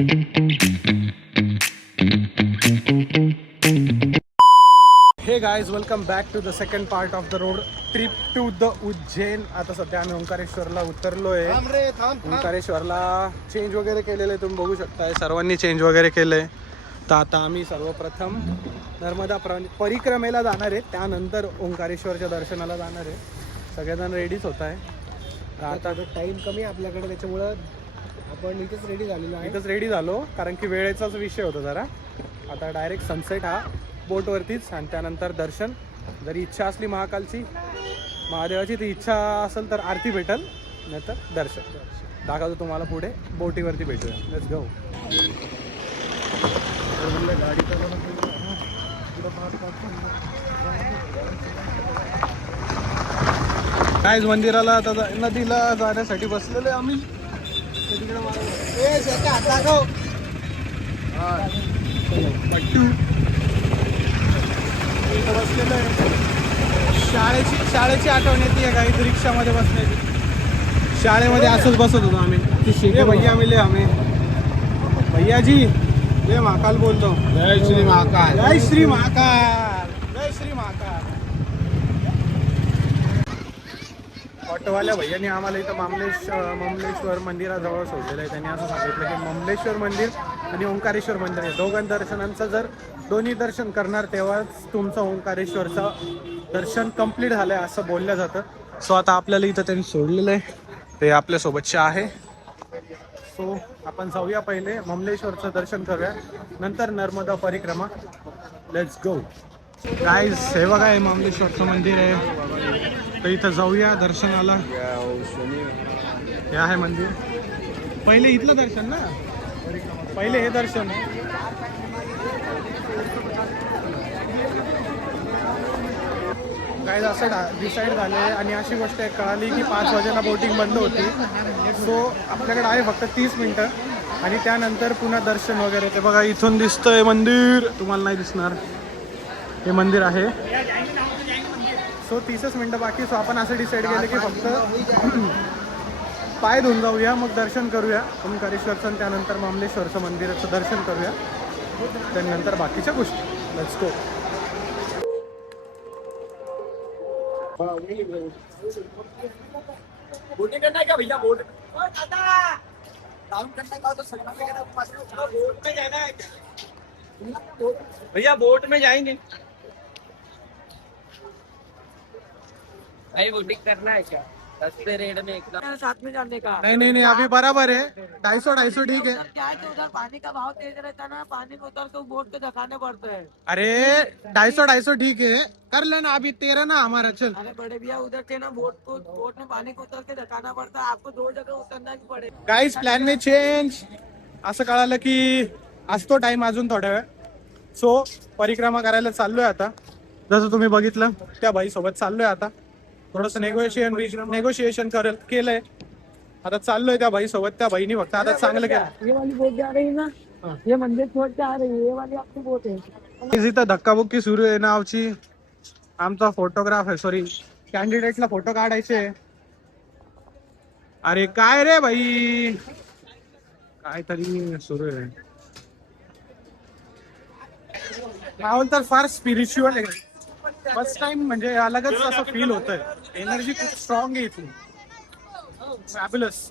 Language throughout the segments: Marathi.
हे guys, welcome back to the second part of the road trip to the Ujjain. आता सध्या आम्ही ओंकारेश्वरला उतरलो आहे. ओंकारेश्वरला चेंज वगैरे केलेलं आहे, तुम्ही बघू शकताय. सर्वांनी चेंज वगैरे केलंय. तर आता आम्ही सर्वप्रथम नर्मदा परिक्रमेला जाणार आहे, त्यानंतर ओंकारेश्वरच्या दर्शनाला जाणार आहे. सगळेजण रेडीच होत आहे. आता टाइम कमी आहे आपल्याकडे, त्याच्यामुळं आपण इथेच रेडी झालेलो आहे. इथंच रेडी झालो, कारण की वेळेचाच विषय होता जरा. आता डायरेक्ट सनसेट हा बोटवरतीच, आणि त्यानंतर दर्शन. जरी इच्छा असली महाकालची, महादेवाची, ती इच्छा असेल तर आरती भेटल, नाहीतर दर्शन. दाखवतो तुम्हाला पुढे बोटीवरती भेटूया. Let's go. काय मंदिराला आता नदीला जाण्यासाठी बसलेले आम्ही. पट्टू इथं बसलेलं आहे. शाळेची आठवण येते काही रिक्षामध्ये बसण्याची. शाळेमध्ये असंच बसत होतो आम्ही. भैया मिले हमें. भैया जी, जय महाकाल बोलतो. जय श्री महाकाल. जय श्री महाकाल. जय श्री महाकाल. ऑटोवाल्या भैयानी आम्हाला इथं ममलेश्वर मंदिराजवळ सोडलेलं आहे. त्यांनी असं सांगितलं की ममलेश्वर मंदिर आणि ओंकारेश्वर मंदिर आहे, दोघां दर्शनांचं जर दोन्ही दर्शन करणार तेव्हाच तुमचं ओंकारेश्वरचं दर्शन कंप्लीट झालं आहे असं बोललं जातं. सो आता आपल्याला इथं त्यांनी सोडलेलं आहे, ते आपल्यासोबतचे आहे. सो आपण जाऊया, पहिले ममलेश्वरचं दर्शन करूया, नंतर नर्मदा परिक्रमा. Let's go. गाईज, हे बघा, हे ममलेश्वरचं मंदिर आहे. तर इथं जाऊया दर्शनाला. हे आहे मंदिर. पहिले इथलं दर्शन ना, पहिले हे दर्शन. काय असं डिसाईड झाले, आणि अशी गोष्ट आहे कळाली की 5 वाजेला बोटिंग बंद होती. सो आपल्याकडे आहे फक्त 30 मिनटं, आणि त्यानंतर पुन्हा दर्शन वगैरे. ते बघा इथून दिसतंय मंदिर, तुम्हाला नाही दिसणार. हे मंदिर आहे. सो 30च मिनटं बाकी. सो आपण असं डिसाईड केलं की फक्त पाय धुवून जाऊया, मग दर्शन करूया ओंकारेश्वरचं, त्यानंतर ममलेश्वरचं मंदिराचं दर्शन करूया, त्यानंतर बाकीच्या गोष्टी. Let's go. बोटिंग करना है क्या भैया? बोट डाउन करना है तो बोट में जाना है क्या भैया? बोट में जाएंगे भाई. बोटिंग करना है क्या? सस्ते रेट में एकदम साथ में जाने का. नहीं, अभी बराबर है. 250 ठीक है. क्या है कि उधर पानी का भाव तेज रहता है ना, पानी में उतर तो बोट को धकाने पड़ते हैं. अरे 250 ठीक है, कर लेना. अभी तेरा ना हमारा. चल. अरे बड़े भैया, उधर से ना बोट में पानी को उतर के धकाना पड़ता है. आपको 2 जगह उतरना ही पड़ेगा. गाईज, प्लॅन में चेंज. असं कळालं की असतो टाइम अजून थोड्या वेळ. सो परिक्रमा करायला चाललोय आता. जसं तुम्ही बघितलं, त्या बाई सोबत चाललोय आता. थोडंसं नेगोशिएशन केलंय. आता चाललोय त्या बाई सोबत. त्या बाईनी फक्त आता चांगलं केलं. ये वाली बोट जा रही है ना, ये मंदिर छोड़ के आ रही है. ये वाली आपकी बोट है. इथं धक्काबुक्की सुरू आहे नावची. आमचा फोटोग्राफ आहे, सॉरी, कॅन्डिडेटला फोटो काढायचे. अरे काय रे भाई, काहीतरी सुरू आहे. माहोल तर फार स्पिरिच्युअल आहे. फर्स्ट टाइम म्हणजे अलगच असं फील होतंय. एनर्जी खूप स्ट्रॉंग आहे इथून. फॅब्युलस.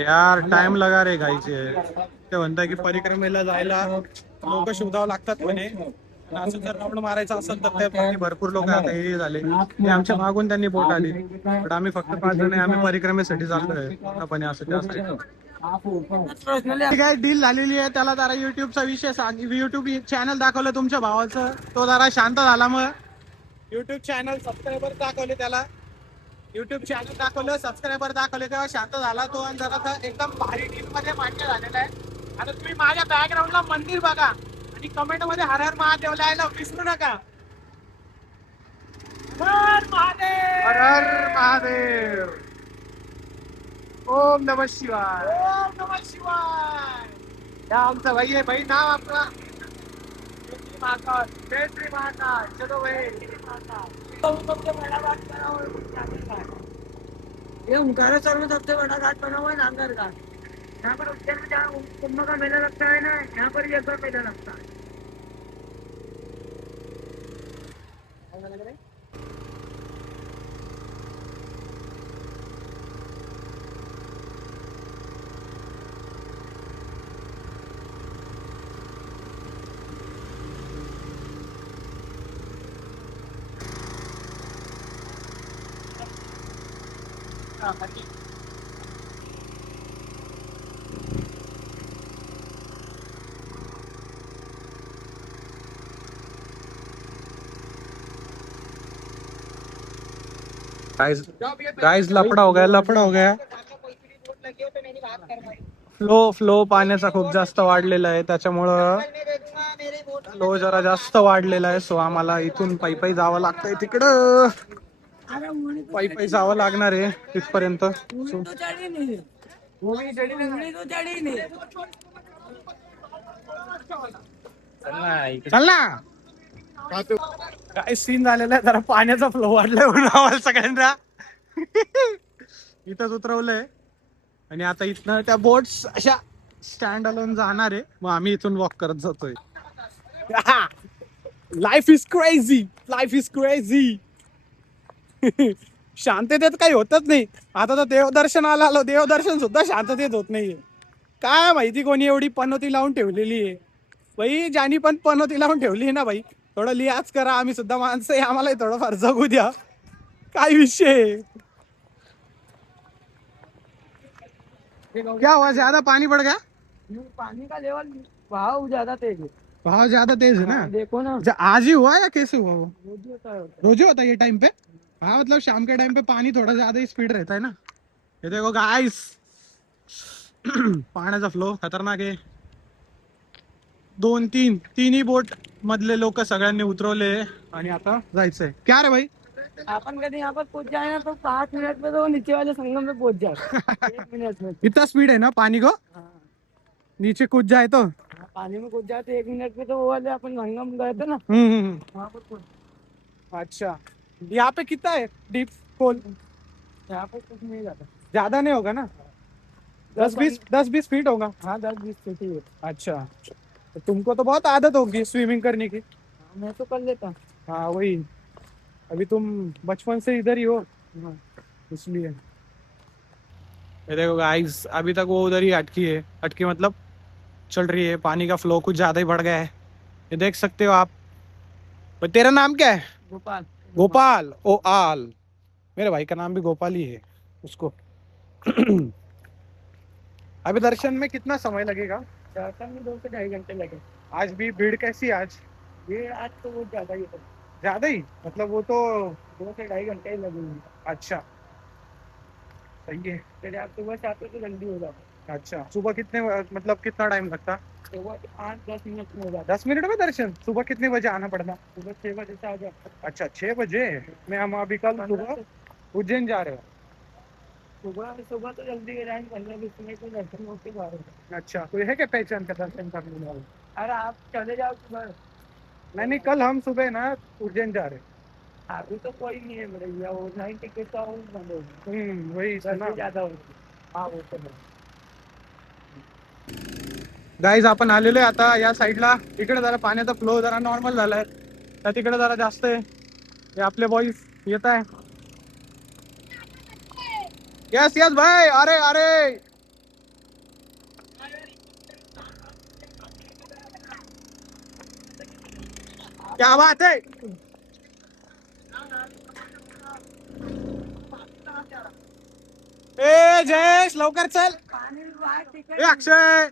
यार टाइम लगा रे गाईचे. ते म्हणताय की परिक्रमेला जायला लोक शोधावं लागतात म्हणे. असं जर राऊंड मारायचं असेल तर ते भरपूर लोक आता हे झाले. ते आमच्या मागून त्यांनी बोट आली, पण आम्ही फक्त 5 जण आम्ही परिक्रमेसाठी चाललोय. आपण असं त्यासाठी काय डील झालेली आहे. त्याला जरा युट्यूबचा विषय युट्यूब चॅनल दाखवलं तुमच्या भावाचं, तो जरा शांत झाला. मग युट्यूब चॅनल सबस्क्रायबर दाखवले त्याला, युट्यूब चॅनल दाखवलं, सबस्क्रायबर दाखवले, तेव्हा शांत झाला तो. आणि जरा एकदम भारी डील मध्ये मान्य झालेला आहे. आता तुम्ही माझ्या बॅकग्राऊंडला मंदिर बघा, आणि कमेंट मध्ये हर हर महादेव लिहायला विसरू नका. हर महादेव, हर हर महादेव. ओम नमः शिवाय. ओम नमः शिवाय. या आमचा भाई आहे. भाई नाव आपला महाकाल. जय श्री महाकाल. चलो भाई. ये ओंकारेश्वर में सबसे बड़ा घाट बना हुआ है नांगर घाट. यहाँ पर उज्जैन में जहाँ कुंभ का मेला लगता है ना, यहाँ पर भी एक बार मेला लगता है। गाइस गाइस लफड़ा हो गया, लफड़ा हो गया. फ्लो पाण्याचा खूप जास्त वाढलेला आहे, त्याच्यामुळं फ्लो जरा जास्त वाढलेला आहे. सो आम्हाला इथून पायी जावं लागतंय तिकडं. पायी जावं लागणार आहे तिथपर्यंत. चल ना. काय सीन झालेला आहे, जरा पाण्याचा फ्लो वाढलाय म्हणून आम्हाला सगळ्यांना इथंच उतरवलंय. आणि आता इथनं त्या बोट्स अशा स्टँड अलोन जाणार आहे, मग आम्ही इथून वॉक करत जातोय. Life is crazy, life is crazy. शांततेत काही होतच नाही. आता तर देवदर्शनाला आलो, देवदर्शन सुद्धा शांततेत होत नाहीये. काय माहिती कोणी एवढी पनोती लावून ठेवलेली आहे बाई. ज्यानी पण पनोती लावून ठेवली आहे ना बाई, थोडं लिहाज करा. आम्ही सुद्धा माणसं आहे, आम्हाला थोडंफार जगू द्या. काय विषय. क्या हुआ, ज्यादा पानी बढ़ गया? पानी का लेवल बहाव ज्यादा तेज है। बहाव ज्यादा तेज है ना. देखो ना, आज ही हुआ या कैसे हुआ वो? रोज होता है। रोज ही होता है ये टाइम पे. हाँ मतलब शाम के टाइम पे पानी थोड़ा ज्यादा ही स्पीड रहता है ना. ये देखो गाइस, पाण्याचा फ्लो खतरनाक आहे. तीनही बोट मधले लोक सगळ्यांनी उतरवले आणि आता जायचंय. क्या रे भाई. अपन कभी यहाँ पर पहुंच जाए ना तो 5 मिनट में तो नीचे वाले संगम में पहुंच जाए। 1 मिनट में। इतना स्पीड है ना पानी को. हाँ। नीचे कूद जाए तो. हाँ, पानी में कूद जाए तो 1 मिनट में तो वो वाले अपन संगम गए थे ना, वहाँ पर कूद। अच्छा, यहाँ पे कितना है डीप होल. यहाँ पर कुछ नहीं जाता। ज्यादा नहीं होगा ना. 10-20 फीट होगा. हाँ 10-20 फीट ही है। अच्छा, तो तुमको तो बहुत आदत होगी स्विमिंग करने की. हाँ, मैं तो कर लेता हूँ। हाँ वही, अभी तुम बचपन से इधर ही हो हाँ। इसलिए. ये देखो गाइस, अभी तक वो उधर ही अटकी है. अटकी मतलब चल रही है. पानी का फ्लो कुछ ज्यादा ही बढ़ गया है, ये देख सकते हो आप. पर तेरा नाम क्या है? गोपाल। गोपाल ओ आल. मेरे भाई का नाम भी गोपाल ही है उसको. अभी दर्शन में कितना समय लगेगा? दर्शन में 2 से 2.5 घंटे लगे। आज भी भीड़ कैसी है आज? ये आज तो बहुत ज्यादा ही है। ज्यादा ही मतलब वो तो. 2 से 2.5 घंटे ही लगेंगे। अच्छा सही है. फिर आप सुबह से आते तो जल्दी हो जाता। अच्छा, सुबह कितने मतलब कितना टाइम लगता? सुबह 8-10 मिनट में हो जाता। 10 मिनट में दर्शन. सुबह कितने बजे आना पड़ता? सुबह 6 बजे से आ जाता। अच्छा 6 बजे. मैं हम अभी कल सुबह उज्जैन जा रहे हो. सुबह तो जल्दी गए जाएंगे, 15-20 मिनट में दर्शन होके जा रहे हैं। अच्छा, कोई है क्या पहचान का दर्शन करने वाला? अरे आप चले जाओ सुबह। नहीं, कल हम सुबह ना उज्जैन जा रहे. अभी तो कोई नहीं है भैया, ऑनलाइन टिकट तो बंद होगी। वही गर्दी ज्यादा होगी। हाँ वो तो है। गाईज आपण आलेलो आहे आता या साईडला. इकडे जरा पाण्याचा फ्लो जरा नॉर्मल झालाय, त्या तिकडे जरा जास्त आहे. हे आपले बॉईज येत आहे. यस यस भाई, अरे अरे क्या बात है. ए जयेश लवकर चल. ए अक्षय.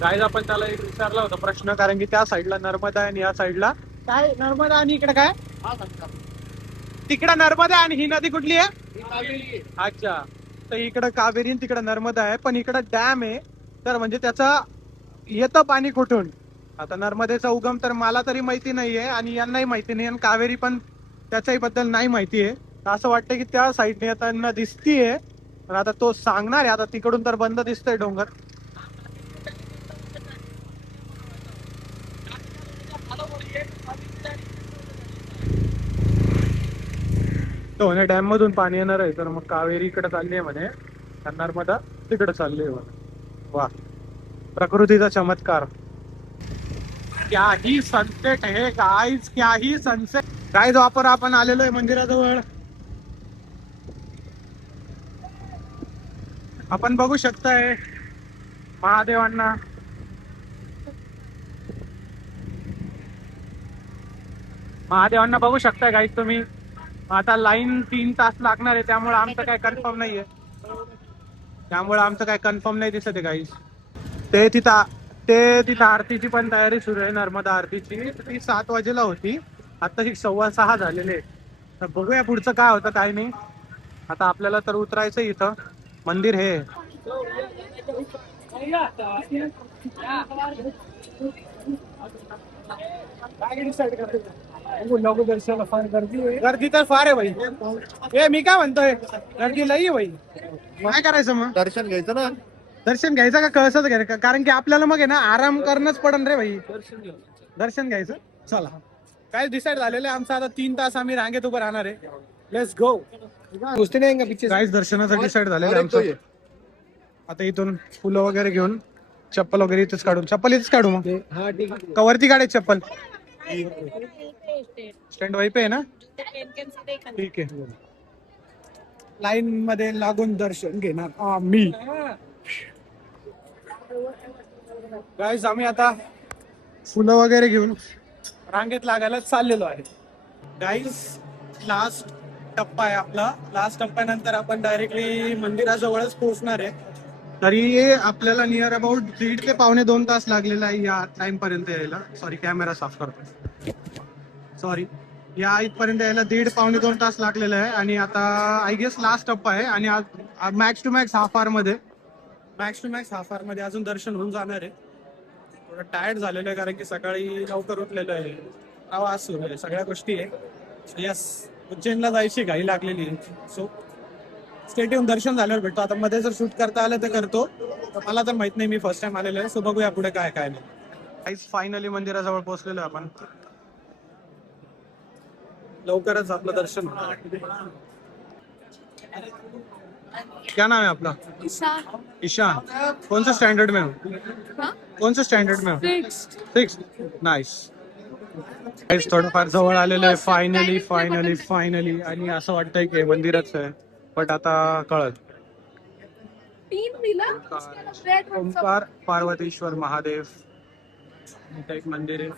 गाईज आपण त्याला एक विचारला होता प्रश्न, कारण की त्या साईडला नर्मदा आहे आणि या साईडला काय नर्मदा आणि इकडे काय. तिकडे नर्मदा आणि ही नदी कुठली आहे? अच्छा, तर इकडे कावेरी आणि तिकडे नर्मदा आहे, पण इकडे डॅम आहे. तर म्हणजे त्याचं येतं पाणी कुठून. आता नर्मदेचा उगम तर मला तरी माहिती नाहीये आणि यांनाही माहिती नाही, आणि कावेरी पण त्याच्याही बद्दल नाही माहिती आहे. असं वाटतं की त्या साईडने येताना दिसतीये, पण आता तो सांगणार आहे. आता तिकडून तर बंद दिसतंय डोंगर. तो डॅम मधून पाणी येणार आहे, तर मग कावेरी इकडे चालली आहे म्हणे, नर्मदा तिकडे चालली आहे म्हणे. वा, प्रकृतीचा चमत्कार. क्या ही सनसेट है गाइस, क्या ही सनसेट गाइस. वापर आपण आलेलो आहे मंदिराजवळ. आपण बघू शकताय महादेवांना. महादेवांना बघू शकताय गाईस तुम्ही. आता लाईन 3 तास लागणार आहे, त्यामुळे आमचं काय कन्फर्म नाहीये. दिसत आहे गाईस. ते तिथं आरतीची पण तयारी सुरू आहे, नर्मदा आरतीची. ती 7 वाजेला होती, आता 6:15 झालेले. तर बघूया पुढचं काय होतं काय नाही. आता आपल्याला तर उतरायचं इथं. मंदिर हे गर्दी तर फार आहे भाई. मी काय म्हणतोय, गर्दी लई आहे भाई. काय करायचं मग? दर्शन घ्यायचं ना. दर्शन घ्यायचं का कळसच घ्यायचं? कारण की आपल्याला मग आहे ना आराम करणंच पडन रे भाई. दर्शन घ्यायचं. चला, काय डिसाईड झालेलं आहे आमचं. आता 3 तास आम्ही रांगेत उभं राहणार आहे. Let's go. गोष्टी नाही का पिक्चर. काहीच दर्शनाचं डिसाईड झालेलं आहे आमचं. आता इथून फुलं वगैरे घेऊन चप्पल वगैरे इथेच काढून, चप्पल इथेच काढू मग. हा ठीक आहे. कवरती काढायची चप्पल. स्टँड वाईप आहे ना, ठीक आहे. लाईन मध्ये लागून दर्शन घेणार आम्ही. गाईज आम्ही आता फुलं वगैरे घेऊन रांगेत लागायला चाललेलो आहे. गाईज लास्ट टप्पा आहे आपला. लास्ट टप्प्यानंतर आपण डायरेक्टली मंदिराजवळच पोहोचणार आहे. तरी आपल्याला नियर अबाउट 1.5 ते पावणे 2 तास लागलेला आहे या टाइम पर्यंत यायला. सॉरी, कॅमेरा साफ करतो. सॉरी, या इथपर्यंत यायला 1.5 पावणे 2 तास लागलेला आहे. आणि आता आय गेस लास्ट टप्पा आहे. आणि max to max half hour मध्ये अजून दर्शन होऊन जाणार आहे. थोडं टायर्ड झालेलं आहे, कारण की सकाळी लवकर उठलेलो आहे. प्रवास सुरू आहे, सगळ्या गोष्टी आहे. यस, उज्जैनला जायची घाई लागलेली आहे. सो स्टेट येऊन दर्शन झाल्यावर भेटतो. आता मध्ये जर शूट करता आलं तर करतो, मला तर माहित नाही, मी फर्स्ट टाइम आलेलो आहे. सो बघूया पुढे काय काय नाही. फायनली मंदिराजवळ पोहोचलेलो आहे आपण. लवकरच आपलं दर्शन होणार. क्या नाम है आपका? ईशान. कौन सा स्टैंडर्ड में हो? कौन सा स्टैंडर्ड में हो? 6. नाइस. थोडंफार जवळ आलेलं आहे फायनली. आणि असं वाटतंय की मंदिरच आहे, बट आता कळत. ओंकार पार्वतीश्वर महादेव एक मंदिर आहे.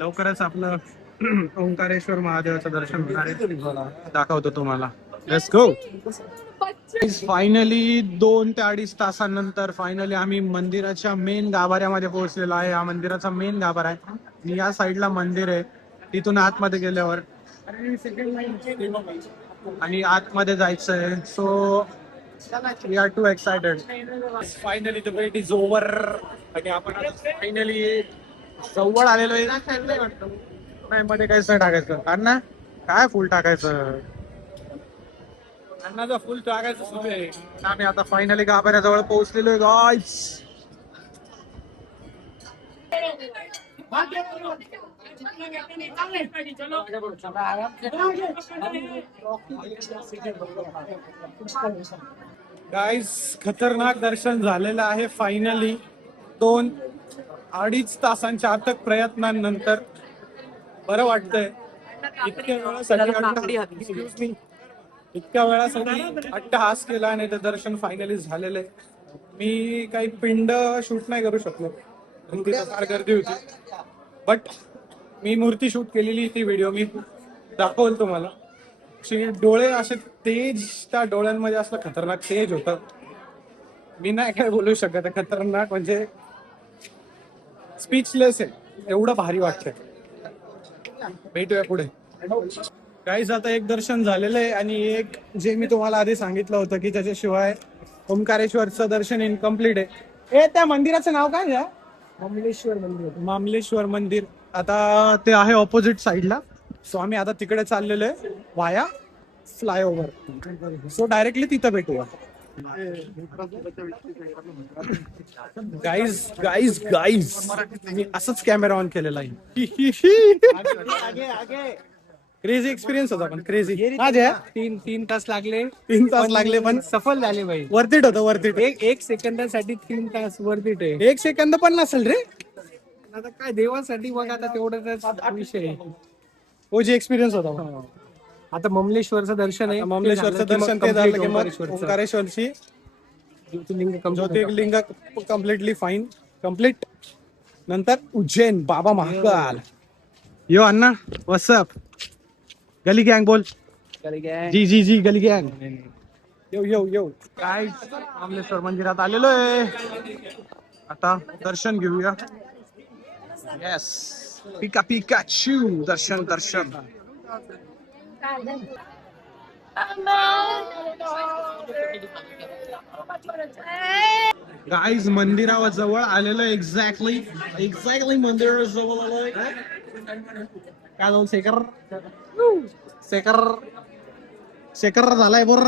लवकरच आपलं ओंकारेश्वर महादेवाचं दर्शन होणार आहे. दाखवतो तुम्हाला. Let's go. फायनली 2 ते 2.5 तासांनंतर फायनली आम्ही मंदिराच्या मेन गाभाऱ्यामध्ये पोहोचलेलो आहे. हा मंदिराचा मेन गाभारा आहे. या साईडला मंदिर आहे. तिथून आतमध्ये गेल्यावर आणि आतमध्ये जायचं आहे. So we are too excited. Finally the wait is over. आणि आपण फायनली जवळ आलेलो आहे. मध्ये काहीच नाही टाकायचं. अण्णा काय फुल टाकायचं? अण्णाचा फुल टाकायचं सुरू आहे. आम्ही आता फायनली गाभाऱ्याजवळ पोहोचलेलो आहे गाईस. गाईस खतरनाक दर्शन झालेलं आहे फायनली. 2-2.5 तासांच्या अथक प्रयत्नांनंतर बरं वाटतंय. इतक्या वेळासाठी अट्टहास केला आणि ते दर्शन फायनली झालेलं आहे. मी काही पिंड शूट नाही करू शकलो, तिथं फार गर्दी होती. बट मी मूर्ती शूट केलेली, ती व्हिडिओ मी दाखवल तुम्हाला. डोळे असे तेज, त्या डोळ्यांमध्ये असलं खतरनाक तेज होतं. मी नाही काय बोलू शकत. खतरनाक म्हणजे स्पीचलेस आहे, एवढं भारी वाटतंय. भेटूया पुढे. गाईज आता एक दर्शन झालेलं आहे आणि एक जे मी तुम्हाला आधी सांगितलं होतं की त्याच्याशिवाय ओंकारेश्वरचं दर्शन इनकम्प्लीट आहे. त्या मंदिराचं नाव काय आहे? मामलेश्वर मंदिर. आता ते आहे ऑपोजिट साईडला. सो आम्ही आता तिकडे चाललेलो आहे वाया फ्लायओव्हर. सो डायरेक्टली तिथं भेटूया. गाईज गाईज गाईज मी असंच कॅमेरा ऑन केलेला आहे. क्रेझी एक्सपिरियन्स होता पण क्रेझी. माझ्या 3 तास लागले. 3 तास लागले पण सफल झाले भाई. वर्थ इट होतं वर्थ इट. एक सेकंदासाठी 3 तास वरती आहे. 1 सेकंद पण नसेल रे. आता काय देवासाठी मग आता तेवढंच विषय आहे. तो जे एक्सपिरियन्स होता. आता ममलेश्वरचं दर्शन आहे. ममलेश्वरचं दर्शन ते झालं की मग ओंकारेश्वरची ज्योतिर्लिंग कम्प्लिटली फाईन कम्प्लीट. नंतर उज्जैन बाबा महाकाल. यो अण्णा व्हॉट्सअप गली गँग बोल. जी जी जी गली गँग. यो यो यो काय कमलेश्वर मंदिरात आलेलो आहे. आता दर्शन घेऊया. येस पिका पिकाचू दर्शन दर्शन. गाईज मंदिरावर जवळ आलेलं एक्झॅक्टली मंदिरावर जवळ आलोय. काय जाऊन शेखर शेखर शेखर झालाय बोर.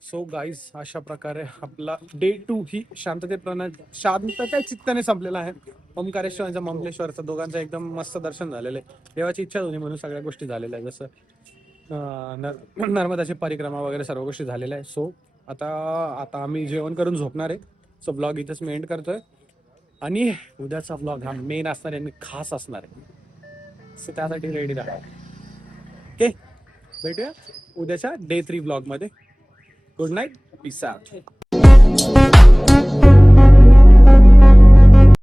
सो गाईज अशा प्रकारे आपला डे 2 ही शांततेच्या चित्ताने संपलेला आहे. ओंकारेश्वरांच्या ममलेश्वरचं दोघांचं एकदम मस्त दर्शन झालेलं आहे. देवाची इच्छा होती म्हणून सगळ्या गोष्टी झालेल्या आहेत. जसं नर्मदाची परिक्रमा वगैरे सर्व गोष्टी झालेल्या आहे. सो आता आम्ही जेवण करून झोपणार आहे. सो ब्लॉग इथेच मी एंड करतोय आणि उद्याचा ब्लॉग हा मेन असणार आहे आणि खास असणार आहे. सो त्यासाठी रेडी राहा. ओके भेटूया उद्याच्या डे 3 ब्लॉग मध्ये. Good night. Peace out.